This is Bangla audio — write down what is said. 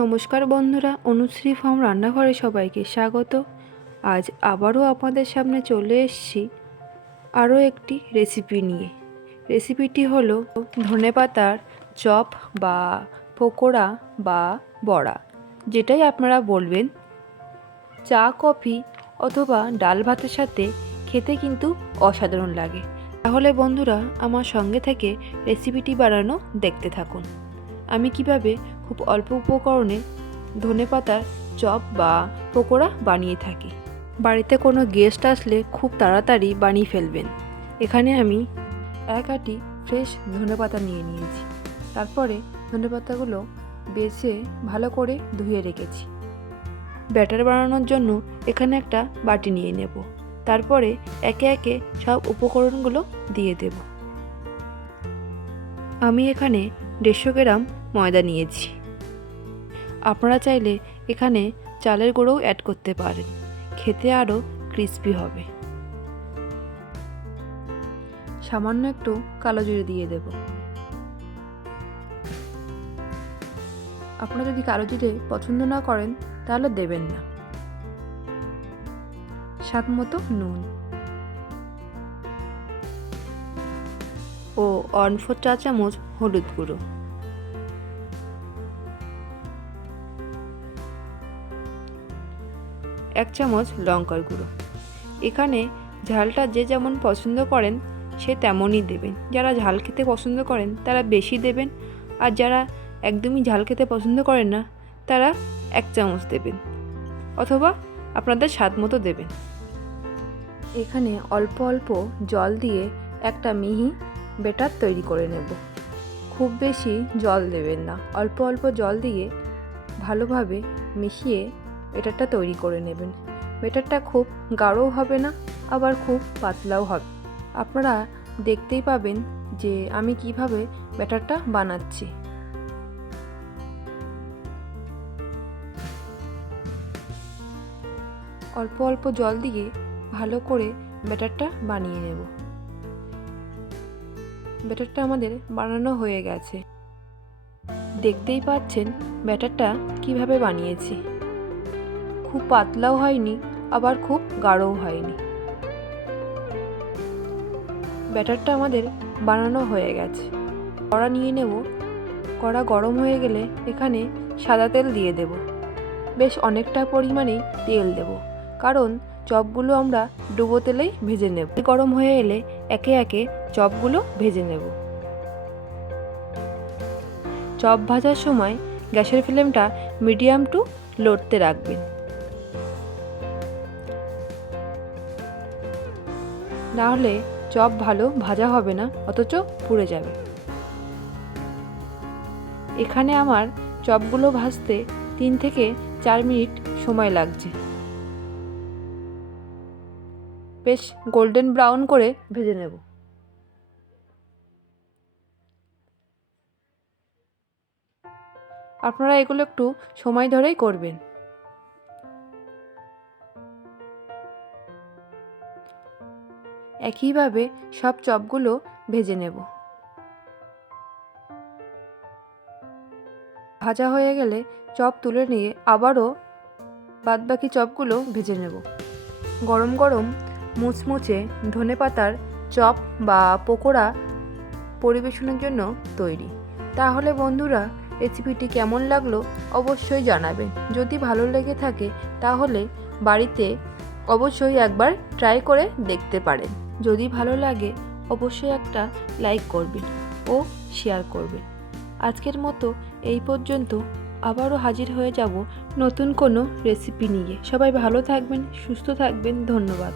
নমস্কার বন্ধুরা, অনুশ্রী ফার্ম রান্নাঘরে সবাইকে স্বাগত। আজ আবারও আপনাদের সামনে চলে এসছি আরও একটি রেসিপি নিয়ে। রেসিপিটি হলো ধনেপাতার চপ বা পকোড়া বা বড়া, যেটাই আপনারা বলবেন। চা, কফি অথবা ডাল ভাতের সাথে খেতে কিন্তু অসাধারণ লাগে। তাহলে বন্ধুরা, আমার সঙ্গে থেকে রেসিপিটি বানানো দেখতে থাকুন। আমি কীভাবে খুব অল্প উপকরণে ধনেপাতার চপ বা পকোড়া বানিয়ে থাকি। বাড়িতে কোনো গেস্ট আসলে খুব তাড়াতাড়ি বানিয়ে ফেলবেন। এখানে আমি এক আটি ফ্রেশ ধনেপাতা নিয়ে নিয়েছি। তারপরে ধনেপাতাগুলো বেছে ভালো করে ধুয়ে রেখেছি। ব্যাটার বানানোর জন্য এখানে একটা বাটি নিয়ে নেব। তারপরে একে একে সব উপকরণগুলো দিয়ে দেব। আমি এখানে দেড়শো গ্রাম ময়দা নিয়েছি। আপনারা চাইলে এখানে চালের গুঁড়োও অ্যাড করতে পারেন। খেতে আরও ক্রিস্পি হবে। সামান্য একটু কালো জিরে দিয়ে দেব। আপনারা যদি কালো জিরে পছন্দ না করেন, তাহলে দেবেন না। স্বাদ মতো নুন। ও ওয়ান ফোর চা চামচ হলুদ গুঁড়ো। এক চামচ লঙ্কার গুঁড়ো। এখানে ঝালটা যে যেমন পছন্দ করেন, সে তেমনই দেবেন। যারা ঝাল খেতে পছন্দ করেন, তারা বেশি দেবেন। আর যারা একদমই ঝাল খেতে পছন্দ করেন না, তারা এক চামচ দেবেন। অথবা আপনাদের স্বাদ মতো দেবেন। এখানে অল্প অল্প জল দিয়ে একটা মিহি বেটার তৈরি করে নেব। খুব বেশি জল দেবেন না। অল্প অল্প জল দিয়ে ভালোভাবে মিশিয়ে বেটারটা তৈরি করে নেবেন। বেটারটা খুব গাঢ়ও হবে না, আবার খুব পাতলাও হবে। আপনারা দেখতেই পাবেন যে আমি কীভাবে ব্যাটারটা বানাচ্ছি। অল্প অল্প জল দিয়ে ভালো করে ব্যাটারটা বানিয়ে নেব। ব্যাটারটা আমাদের বানানো হয়ে গেছে। দেখতেই পাচ্ছেন ব্যাটারটা কীভাবে বানিয়েছি। খুব পাতলাও হয়নি, আবার খুব গাঢ়ও হয়নি। ব্যাটারটা আমাদের বানানো হয়ে গেছে। কড়া নিয়ে নেব। কড়া গরম হয়ে গেলে এখানে সাদা তেল দিয়ে দেব। বেশ অনেকটা পরিমাণেই তেল দেব। কারণ চপগুলো আমরা ডুবো তেলেই ভেজে নেব। গরম হয়ে এলে একে একে চপগুলো ভেজে নেব। চপ ভাজার সময় গ্যাসের ফ্লেমটা মিডিয়াম টু লোডতে রাখবেন। না হলে চপ ভালো ভাজা হবে না, অথচ পুড়ে যাবে। এখানে আমার চপগুলো ভাজতে তিন থেকে চার মিনিট সময় লাগছে। বেশ গোল্ডেন ব্রাউন করে ভেজে নেব। আপনারা এগুলো একটু সময় ধরেই করবেন। একইভাবে সব চপগুলো ভেজে নেব। ভাজা হয়ে গেলে চপ তুলে নিয়ে আবারও বাদবাকি চপগুলো ভেজে নেব। গরম গরম মুচমুচে ধনে পাতার চপ বা পকোড়া পরিবেশনের জন্য তৈরি। তাহলে বন্ধুরা, রেসিপিটি কেমন লাগল অবশ্যই জানাবেন। যদি ভালো লেগে থাকে, তাহলে বাড়িতে অবশ্যই একবার ট্রাই করে দেখতে পারেন। যদি ভালো লাগে, অবশ্যই একটা লাইক করবেন ও শেয়ার করবেন। আজকের মতো এই পর্যন্ত আবারও হাজির হয়ে যাব নতুন কোনো রেসিপি নিয়ে। সবাই ভালো থাকবেন, সুস্থ থাকবেন, ধন্যবাদ।